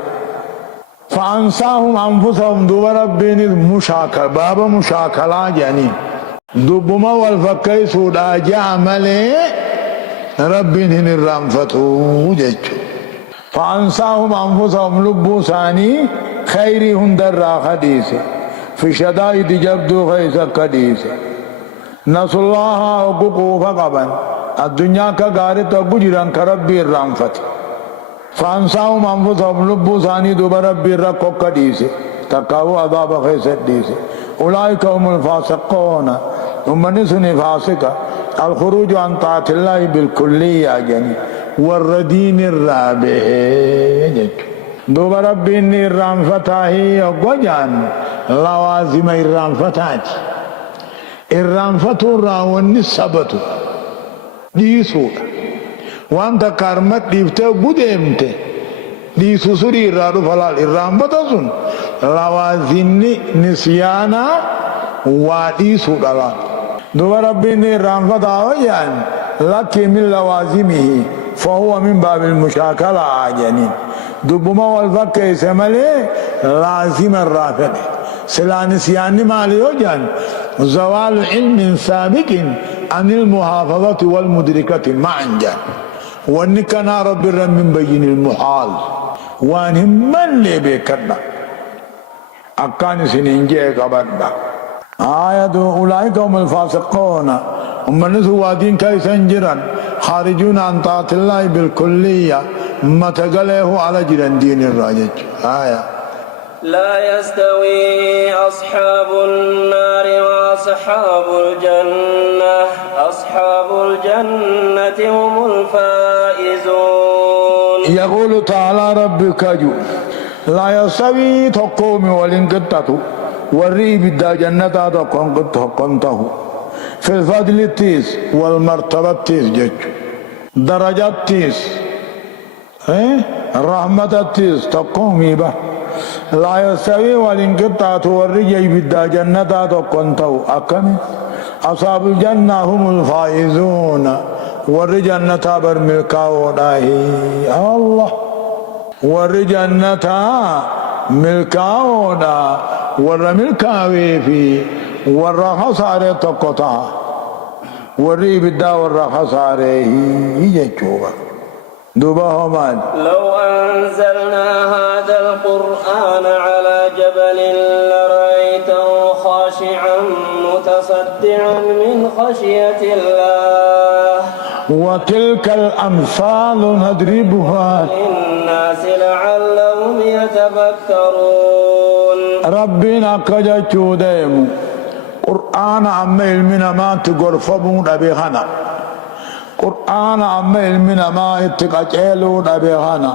فأنساهم أنفسهم دوب ربين المشاكل باب مشاكلة يعني دوبما والفكي سودا جعمله ربين هن الرانفتو جيتشو فأنساهم أنفسهم لبو ثاني خيري هندر حديث في شدائد جبدو خيس قديس نسوا الله وققوا فقبا الدنيا كغارت وقجرا كربي الرانفت فأنساهم أنفسهم لبو ثاني دوب ربي الرقو قديس تقاو عذاب خيس الديس أولئك هم الفاسقون هم نسني فاسقة الخروج عن طاعة الله بالكلية جني والردين الرابع دوب ربي إني الرانفتاهي وقجان لوازم الرانفتات الرانفتو راوني السبتو ديسو وانت كارمت ديفتو قدمت ديسو سوري الرادو فلال الرانفتا سن لوازم نسيانا وديسو دلال دوب ربي إني الرانفتاهي يعني لكي من لوازمه فهو من باب المشاكلة عجنين دبما والفك يسمى لازم الرافع سلا نسيان مالي وجان زوال علم سابق عن المحافظة والمدركة معا جان وانكنا رب من بين المحال وانهم من لي بكرنا أكان سنين جاء قبرنا آية أولئك هم الفاسقون هم نسوا دين كيسنجرا خارجون عن طاعة الله بالكلية متقله على جران دين الراجج آية لا يستوي أصحاب النار وأصحاب الجنة أصحاب الجنة هم الفائزون يقول تعالى ربك جو لا يستوي تقوم ولنقطته والريب دا جنة تقوم في الفضل التيس والمرتبة التيس جج درجات التيس الرحمة التيس تقومي به لا يستوي والانقطاع والرجي بدا جنة تقنتو أكمل أصحاب الجنة هم الفائزون والرجنة برملكاو داهي الله والرجنة ملكاو دا والرملكاوي في والرخصاري تقطع والريب الدا والرخصاري يجوبا دوبه مال لو أنزلنا هذا القرآن على جبل لرأيته خاشعا متصدعا من خشية الله وتلك الأمثال نضربها للناس لعلهم يتفكرون ربنا كجتشو ديمو قرآن عم علمنا ما تقرفبون أبيخنا قرآن عم علمنا ما اتقاجلون أبيخنا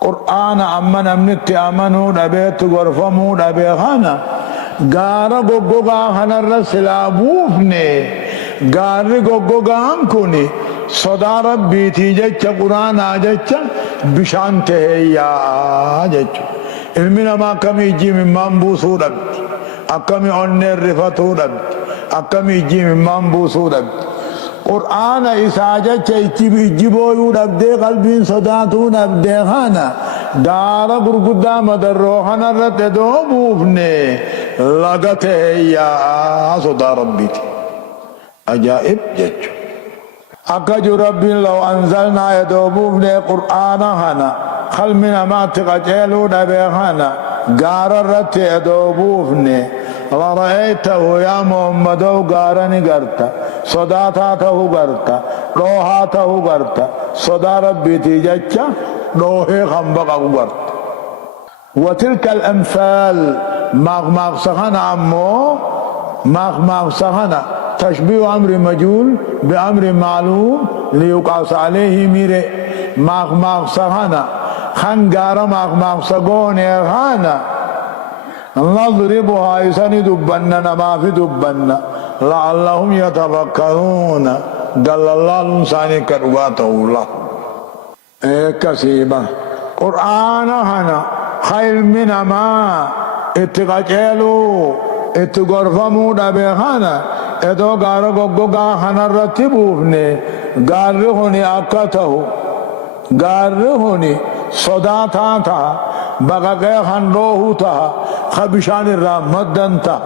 قرآن عم نمنت أمنون أبيت قرفمون أبيخنا غارا غوغا خنا الرسلا بوفني غارا غوغا انكوني صدا ربي تيجت قرآن آجت بشانته يا آجت علمنا ما كم يجي من مامبوسو ربي أكمي أنير رفتو ربي أكمي يجي من مامبوسو ربي قرآن إساجة چيچي جبويو ربدي قلبين صداتو ربدي خانا دارا برقدا مدر روحنا رتدو بوفني لغته يا صدا ربي عجائب جچو أكجو ربي لو أنزلنا يدو بوفني قرآن خانا خل من ما تقجلو ربي خانا غار رت يدو بوفني ورأيته يا محمد غارني غرتا صداتاته غرتا روحاته غرتا صدا ربي تيجچا روحي خمبقا غرتا وتلك الأمثال مغمغ سخن عمو مغمغ سخن تشبيه أمر مجهول بأمر معلوم ليقاس عليه ميري مغمغ سخن خنغار مغمغ سغون خانا نضربها يسني دبنا ما في دبنا لعلهم يتفكرون دل الله الإنسان كرواته الله كسيبا قرآن هنا خير من ما اتقاجلو اتغرفمو دبهانا ادو غارو غوغا خنا رتبوفني غارهوني اكته غارهوني صداتا بغا خن روحتا خبشان الرحمدنتا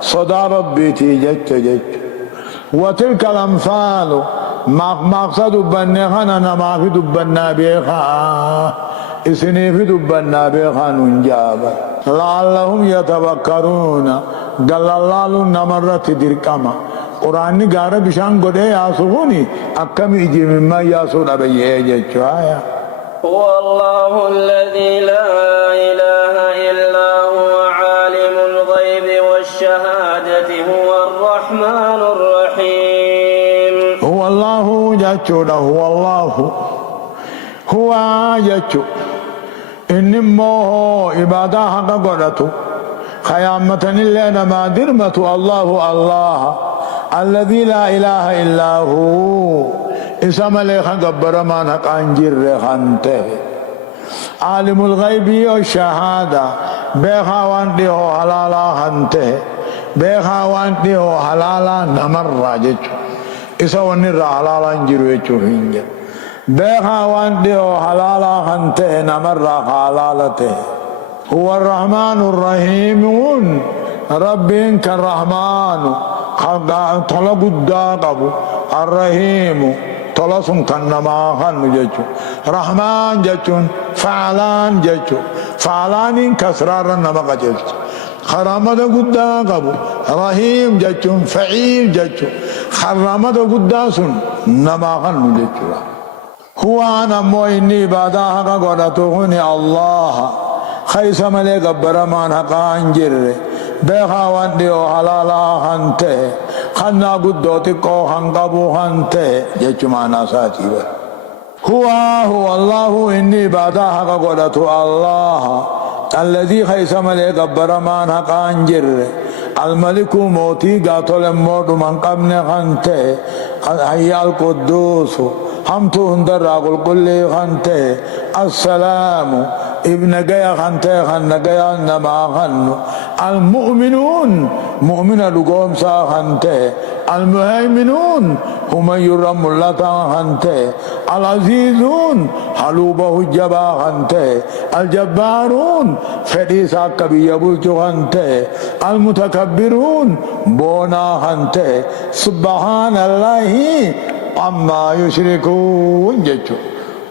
صدا ربي تيجت وتلك الأمثال مقصد دبني خانا نما في دبنا بيخا إسني في دبنا بيخا ننجابا لعلهم يتفكرون قال الله نمرت دركما قرآن قال بشان قد ياسوني أكم يجي مما ياسون أبي يجي هو الله الذي لا إله إلا هو عالم الغيب والشهادة هو الرحمن الرحيم هو الله جاتشو هو الله هو جاتشو إنمو عبادة حق قدتو خيامة لنا ما درمة الله الله الذي لا إله إلا هو اسم لك قبر ما نقانجر خانته عالم الغيب والشهادة بخوان ديو حلالا خانته بخوان ديو حلالا نمر راجج اسوان نر حلالا انجرويچو هنجا بخوان ديو حلالا خانته نمر حلالته هو الرحمن الرحيم ربك الرحمن طلع قدامه الرحيم طلسم كنما خان جچو رحمان جچون فعلان جچو فعلان كسرار نما جچو خرامد قدامه رحيم جچون فعيل جچو خرامد قداسن نما خان جچو هو انا مو اني بادا حق قدتوني الله خيس ملك برمان حق انجر بخوان ديو حلالا خانته خنا قدوتي كو خنقبو خانته جيچ معنا ساتي هو الله إني بادا حق قدتو الله الذي خيس ملك برمان حق انجر الملك موتي قاتل الموت من قبل خانته حي القدوس حمتو هندر راقل كل خانته السلام ابن جاي خانته خان جاي نما خانو المؤمنون مؤمن لقوم سا خانته المهيمنون هم يرم الله خانته العزيزون حلوبه الجبا خانته الجبارون فريسا كبي يبول خانته المتكبرون بونا خانته سبحان الله عما يشركون جچو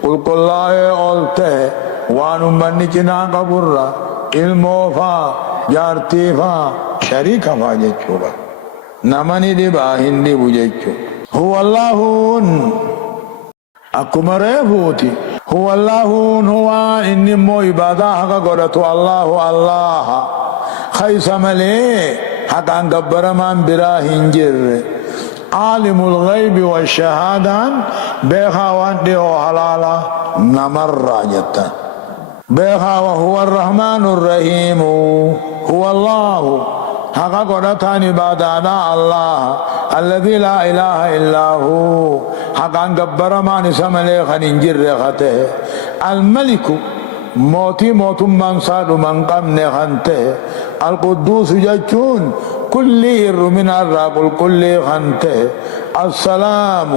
قل الله قلته وانو منی چنا قبرا علمو فا جارتی فا شریک فا جچو با نمانی دی با ہندی بجچو هو اللہون اکم ریفوتی هو اللہون هو انی مو عبادہ حقا قرأتو اللہ اللہ خیس ملے حقا قبر من برا ہنجر عالم الغیب والشہادان بیخاوان دیو حلالا نمر راجتا بيخا وهو الرحمن الرحيم هو الله حقا قدتاني بعدنا الله الذي لا إله إلا هو حقا قبر ما نسم ليخ ننجر خته الملك موتي موت من صاد من قم نخنته القدوس جچون كل من الرقل كل خنته السلام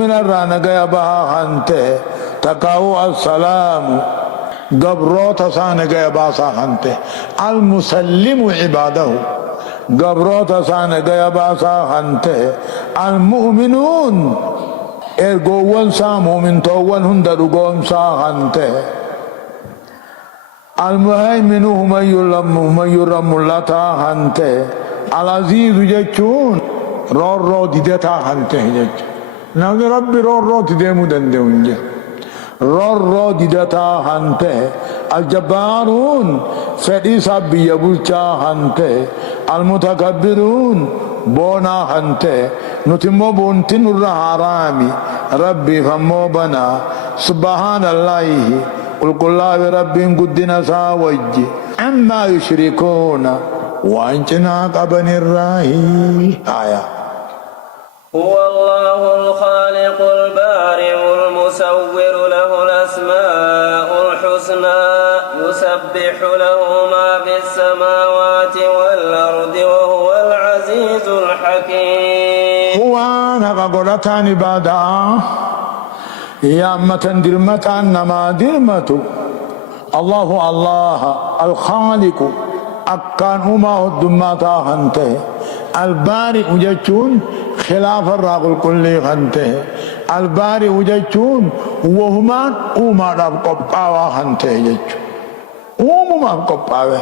من الرانقيا بها خنته تقاو السلام قبروت سان گئے باسا خانتے المسلم عباده قبروت سان گئے باسا خانتے المؤمنون ارگوون سا مومن توون ہندر گوم سا خانتے المهيمن هم يرم الله تا خانتے العزيز جچون رو دیدتا خانتے نام ربی رو دیدے مدن دے انجے رو دیدتا خانتے الجبارون فدیسا بیبولچا خانتے المتکبرون بونا خانتے نتمو بونتن الرحرامی ربی فمو بنا سبحان اللہ قل قل الله ربي قدنا ساوج عما يشركون وانجنا قبن الراهي هو الله الخالق البارئ المصور له الأسماء الحسنى يسبح له ما في السماوات والأرض وهو العزيز الحكيم هو نقولتان بادا يا أمة درمة نما درمة الله الله الخالق أكان هما الدماتا خنته البارئ جتون خلاف الراقل كل خنته الباري وجتون وهما وما رب قبقاوا خنته جتون وما قبقاوا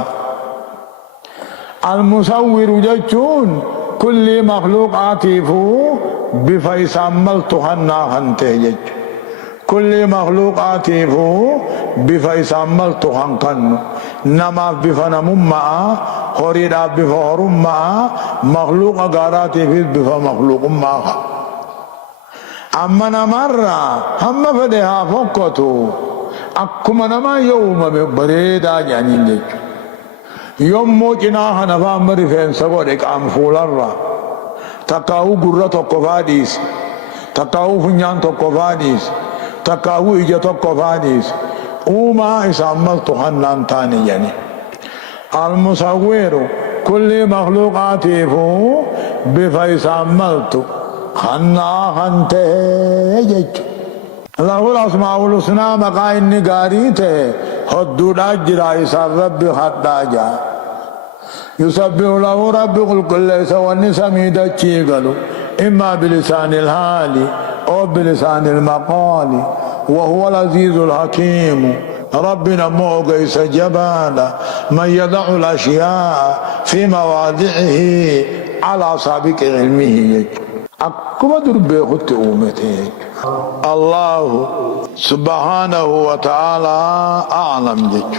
المصور جتون كل مخلوقاته بفيس عملت خنا خنته جتون كل مخلوقاته بفيس عملت خنقن نما بفنا مما خريدا بفهرم ما مخلوق غاراته بفا مخلوق ما أما نمرة هم فدها فقطو أكما نما يوم بريدا جانين يوم موجنا هنفا مرفين سبورك أنفول الرّا تكاو قرّة تقفاديس تكاو فنيان تقفاديس تكاو إجا تقفاديس وما إسامل تخنان تاني يعني المصور كل مخلوقاته بفيس عملت خنا خنته جج له الأسماء الحسنى مقاين نقاريته حدود أجرى إسا رب خداجا يسبح له رب كل سوى سميد تشيغلو إما بلسان الحال أو بلسان المقال وهو العزيز الحكيم ربنا موقيس جبالا من يضع الأشياء في مواضعه على سابق علمه أكما دربي خط أمته الله سبحانه وتعالى أعلم جيش